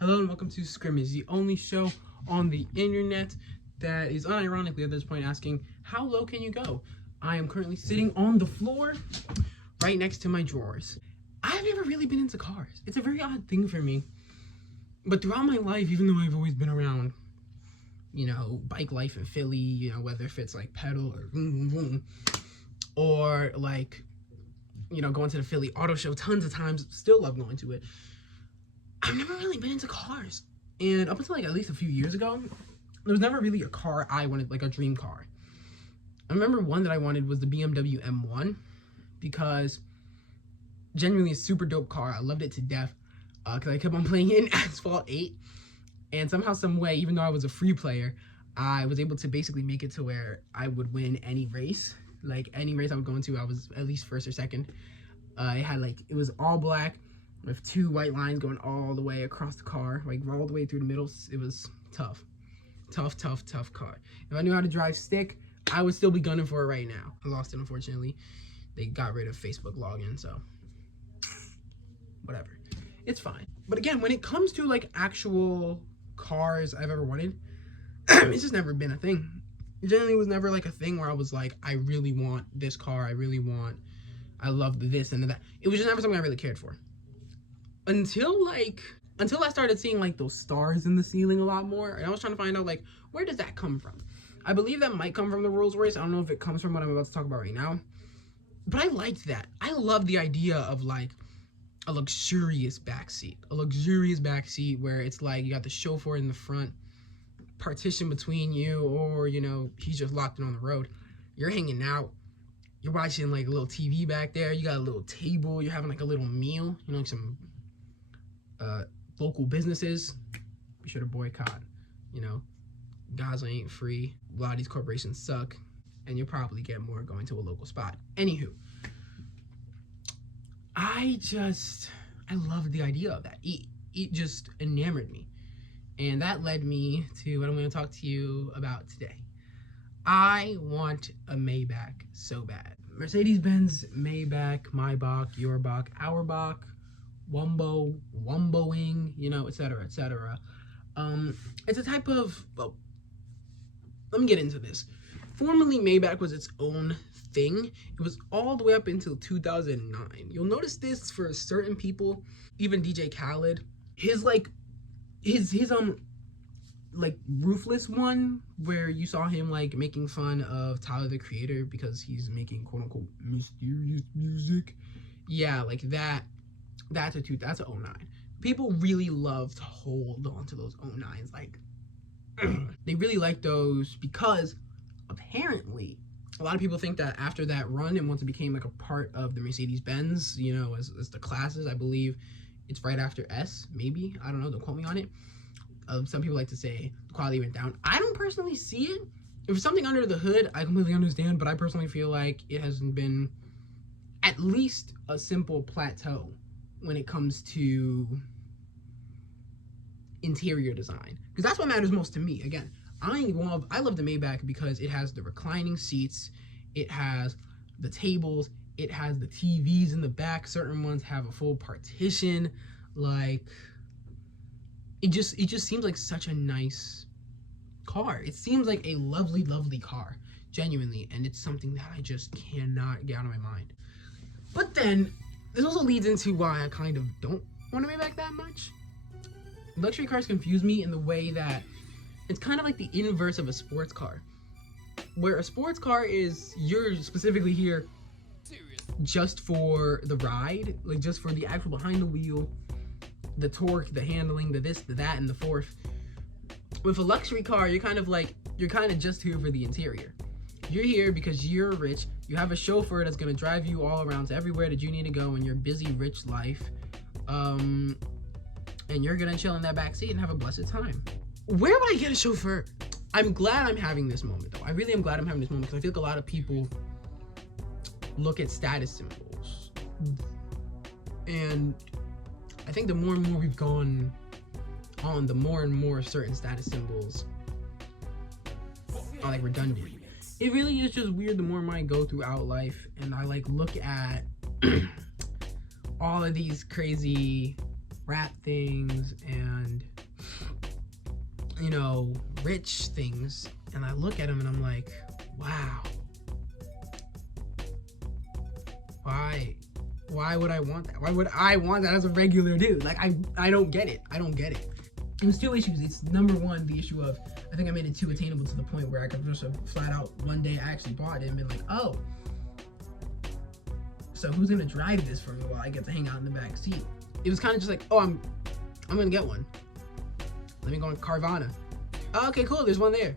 Hello and welcome to Scrimmij, the only show on the internet that is unironically at this point asking, how low can you go? I am currently sitting on the floor right next to my drawers. I've never really been into cars. It's a very odd thing for me. But throughout my life, even though I've always been around, bike life in Philly, whether if it's like pedal or boom, boom, boom, or like, going to the Philly auto show tons of times, still love going to it. I've never really been into cars. And up until like at least a few years ago, there was never really a car I wanted, like a dream car. I remember one that I wanted was the BMW M1 because genuinely a super dope car. I loved it to death because I kept on playing it in Asphalt 8. And somehow, some way, even though I was a free player, I was able to basically make it to where I would win any race. Like any race I would go into, I was at least first or second. It was all black with two white lines going all the way across the car, like all the way through the middle. It was tough car. If I knew how to drive stick, I would still be gunning for it right now. I lost it, unfortunately. They got rid of Facebook login, so whatever. It's fine. But again, when it comes to like actual cars I've ever wanted, it's just never been a thing. It generally was never like a thing where I was like, I really want this car. I love this and that. It was just never something I really cared for. Until I started seeing like those stars in the ceiling a lot more, and I was trying to find out like, where does that come from? I believe that might come from the Rolls-Royce. I don't know if it comes from what I'm about to talk about right now, but I liked that. I love the idea of like a luxurious backseat where it's like you got the chauffeur in the front, partition between you, or he's just locked in on the road. You're hanging out. You're watching like a little TV back there. You got a little table. You're having like a little meal. Like some local businesses. Be sure to boycott. Gaza ain't free. A lot of these corporations suck, and you'll probably get more going to a local spot. Anywho, I love the idea of that. It just enamored me. And that led me to what I'm going to talk to you about today. I want a Maybach so bad. Mercedes-Benz Maybach, Maybach, your Bach, our Bach, Wumboing, etc., etc. It's a type of, well, let me get into this. Formerly, Maybach was its own thing. It was all the way up until 2009. You'll notice this for certain people, even DJ Khaled. His Ruthless one, where you saw him like making fun of Tyler the Creator because he's making quote unquote mysterious music. Yeah, like that. That's a 09. People really love to hold on to those 09s. Like they really like those because apparently a lot of people think that after that run and once it became like a part of the Mercedes-Benz, as the classes, I believe it's right after S, maybe. I don't know. Don't quote me on it. Some people like to say the quality went down. I don't personally see it. If it's something under the hood, I completely understand, but I personally feel like it hasn't been at least a simple plateau when it comes to interior design. Because that's what matters most to me. Again, I love the Maybach because it has the reclining seats, it has the tables, it has the TVs in the back. Certain ones have a full partition. Like, it just seems like such a nice car. It seems like a lovely, lovely car, genuinely, and it's something that I just cannot get out of my mind. But then, this also leads into why I kind of don't want to Maybach that much. Luxury cars confuse me in the way that it's kind of like the inverse of a sports car, where a sports car is, you're specifically here just for the ride, like just for the actual behind the wheel, the torque, the handling, the this, the that, and the fourth. With a luxury car, you're kind of just here for the interior. You're here because you're rich. You have a chauffeur that's gonna drive you all around to everywhere that you need to go in your busy, rich life. And you're gonna chill in that back seat and have a blessed time. Where would I get a chauffeur? I'm glad I'm having this moment, though. I really am glad I'm having this moment because I feel like a lot of people look at status symbols. And I think the more and more we've gone on, the more and more certain status symbols are like redundant. It really is just weird the more I go throughout life and I like look at all of these crazy rap things and you know, rich things, and I look at them and I'm like, wow, why would I want that? Why would I want that as a regular dude? Like, I don't get it. I don't get it. It was two issues. It's number one, the issue of, I think I made it too attainable to the point where I could just flat out one day I actually bought it and been like, oh, so who's gonna drive this for me while I get to hang out in the back seat? It was kind of just like, oh, I'm gonna get one. Let me go on Carvana. Oh, okay, cool, there's one there.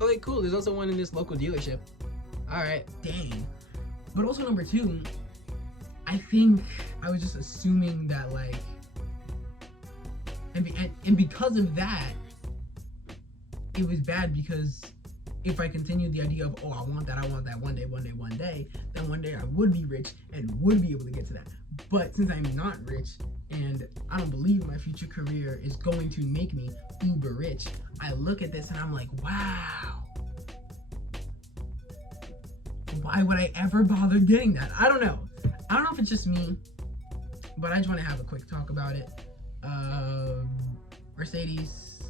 Okay, cool, there's also one in this local dealership. All right, dang. But also number two, I think I was just assuming that, like, and because of that, it was bad, because if I continued the idea of, oh, I want that one day, then one day I would be rich and would be able to get to that. But since I'm not rich, and I don't believe my future career is going to make me uber rich, I look at this and I'm like, wow, why would I ever bother getting that? I don't know if it's just me, but I just want to have a quick talk about it. Mercedes,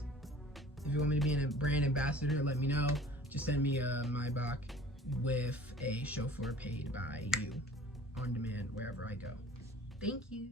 if you want me to be a brand ambassador, let me know. Just send me a Maybach with a chauffeur paid by you on demand wherever I go. Thank you.